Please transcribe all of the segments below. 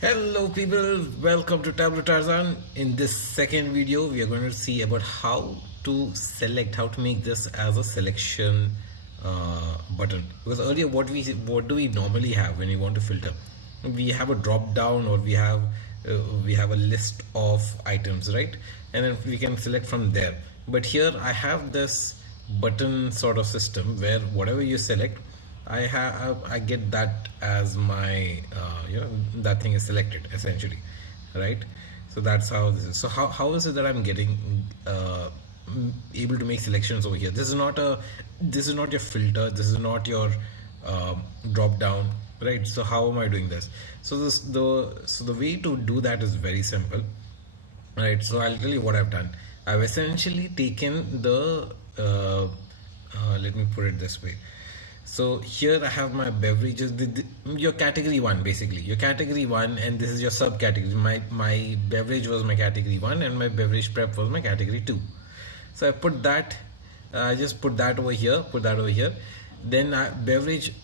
Hello people, welcome to Tableau Tarzan. In this second video, we are going to see about how to make this as a selection button. Because earlier, what do we normally have when we want to filter? We have a drop down, or we have a list of items, right? And then we can select from there. But here, I have this button sort of system where whatever you select, I get that as my that thing is selected essentially, right? So that's how this is. So how is it that I'm getting able to make selections over here? This is not your filter. This is not your drop down, right? So how am I doing this? So the way to do that is very simple, right? So I'll tell you what I've done. I've essentially taken the let me put it this way. So here I have my beverages, your category one, basically your category one, and this is your subcategory. My beverage was my category one, and my beverage prep was my category two. So I put that, I just put that over here, Then beverage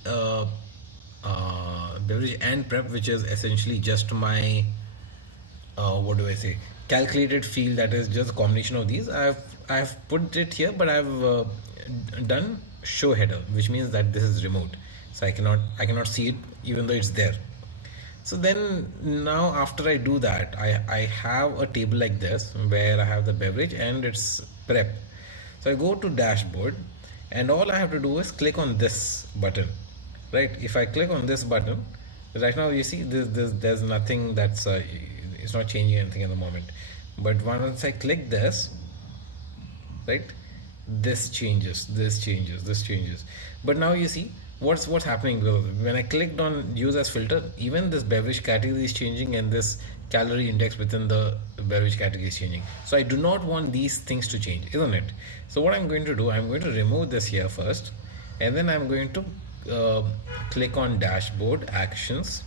and prep, which is essentially just my what do I say, calculated field, that is just a combination of these. I've put it here, but I've done show header, which means that this is removed, so I cannot see it even though it's there. So then now after I do that, I have a table like this where I have the beverage and its prep. So I go to dashboard, and all I have to do is click on this button, right? If I click on this button right now, you see there's nothing that's it's not changing anything at the moment. But once I click this, right, this changes. But now you see what's happening. When I clicked on use as filter, even this beverage category is changing, and this calorie index within the beverage category is changing. So I do not want these things to change, isn't it? So what I'm going to do, I'm going to remove this here first, and then I'm going to click on dashboard actions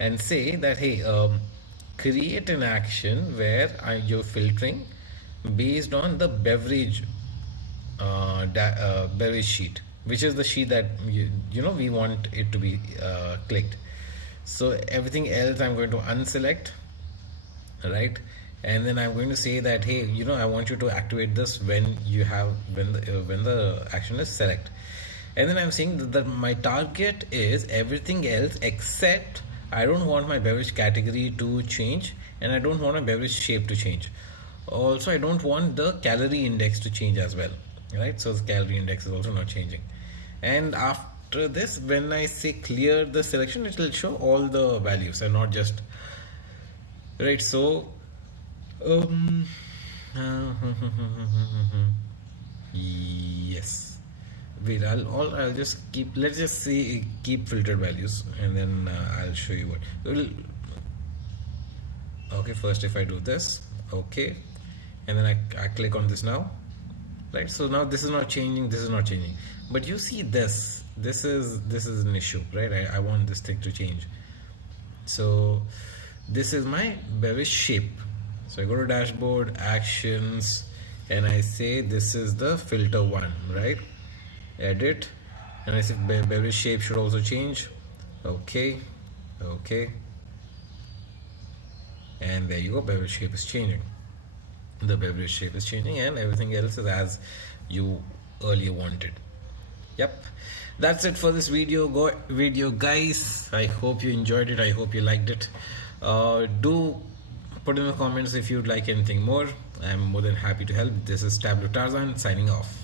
and say that, hey, create an action where you're filtering based on the beverage beverage sheet, which is the sheet that we want it to be clicked. So everything else I'm going to unselect, right? And then I'm going to say that, hey, I want you to activate this when the action is select. And then I'm saying that my target is everything else except I don't want my beverage category to change, and I don't want my beverage shape to change. Also, I don't want the calorie index to change as well, right? So the calorie index is also not changing. And after this, when I say clear the selection, it will show all the values and not just, right? So yes, wait, I'll just let's just say keep filtered values, and then I'll show you what. Okay, first if I do this, okay, and then I click on this now, right? So now this is not changing, but you see this is an issue, right? I want this thing to change. So this is my beverage shape. So I go to dashboard actions, and I say this is the filter one, right? Edit, and I say beverage shape should also change. Okay, and there you go, beverage shape is changing. The beverage shape is changing, and everything else is as you earlier wanted. Yep, that's it for this video guys. I hope you enjoyed it. I hope you liked it. Do put in the comments if you'd like anything more. I'm more than happy to help. This is Tableau Tarzan signing off.